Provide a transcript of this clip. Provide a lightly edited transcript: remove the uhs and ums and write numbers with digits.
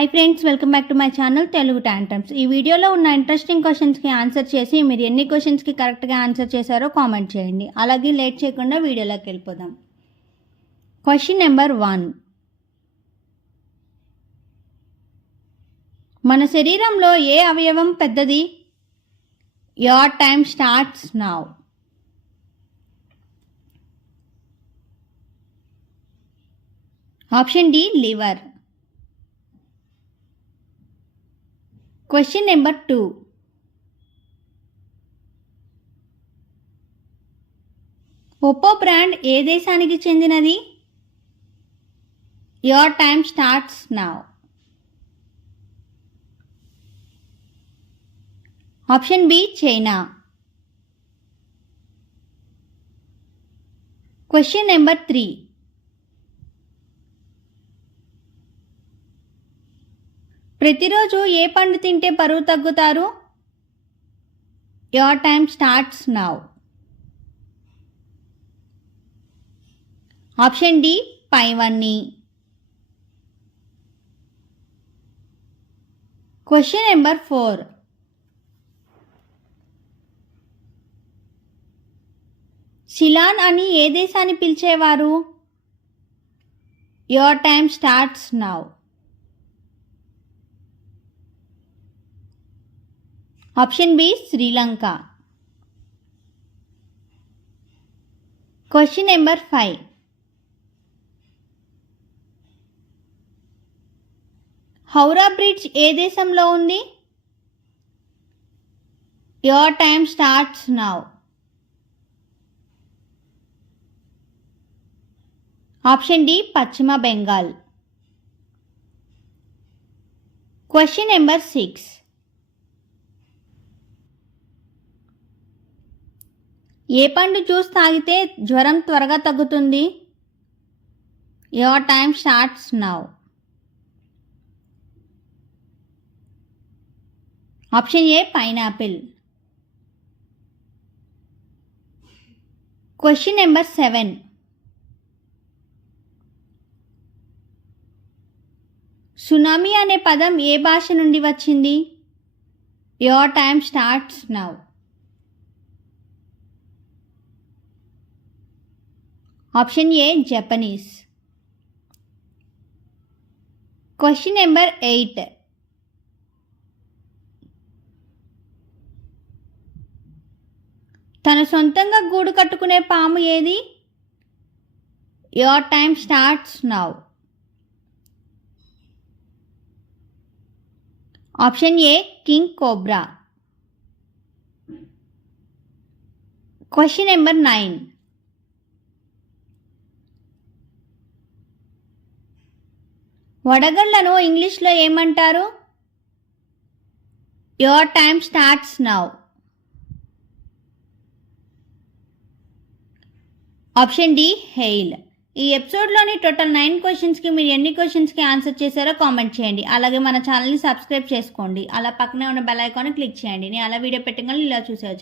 Hi friends, welcome back to my channel Telugu టాంట్రమ్స్. ఈ వీడియోలో ఉన్న ఇంట్రెస్టింగ్ క్వశ్చన్స్కి ఆన్సర్ చేసి మీరు ఎన్ని క్వశ్చన్స్కి కరెక్ట్గా ఆన్సర్ చేశారో కామెంట్ చేయండి. అలాగే లేట్ చేయకుండా వీడియోలోకి వెళ్ళిపోదాం. Question number 1. మన శరీరంలో ఏ అవయవం పెద్దది? Your time starts now. Option D liver. Question number 2. Oppo brand ఏ దేశానికి చెందినది? Your time starts now. Option B China. Question number 3. ప్రతిరోజు ఏ పండు తింటే బరువు తగ్గుతారు? Your time starts now. Option D పైవన్నీ. Question number 4. సిలాన్ అని ఏ దేశాన్ని పిలిచేవారు? Your time starts now. Option B Sri Lanka. Question number 5. Howrah బ్రిడ్జ్ ఏ దేశంలో ఉంది? Your time starts now. Option D పశ్చిమ బెంగాల్. Question number 6. ఏ పండు జ్యూస్ తాగితే జ్వరం త్వరగా తగ్గుతుంది? Your time starts now. Option A pineapple. Question number 7. Tsunami అనే పదం ఏ భాష నుండి వచ్చింది? Your time starts now. Option A Japanese. Question number 8. తన సొంతంగా గూడు కట్టుకునే పాము ఏది? Your time starts now. Option A king cobra. Question number 9. వడగళ్లను ఇంగ్లీష్లో ఏమంటారు? Your time starts now. Option D hail. ఈ ఎపిసోడ్లోని టోటల్ 9 క్వశ్చన్స్కి మీరు ఎన్ని క్వశ్చన్స్కి ఆన్సర్ చేశారో కామెంట్ చేయండి. అలాగే మన ఛానల్ని సబ్స్క్రైబ్ చేసుకోండి. అలా పక్కనే ఉన్న బెల్ ఐకాన్ని క్లిక్ చేయండి. నేను అలా వీడియో పెట్టగానే ఇలా చూసేవచ్చు.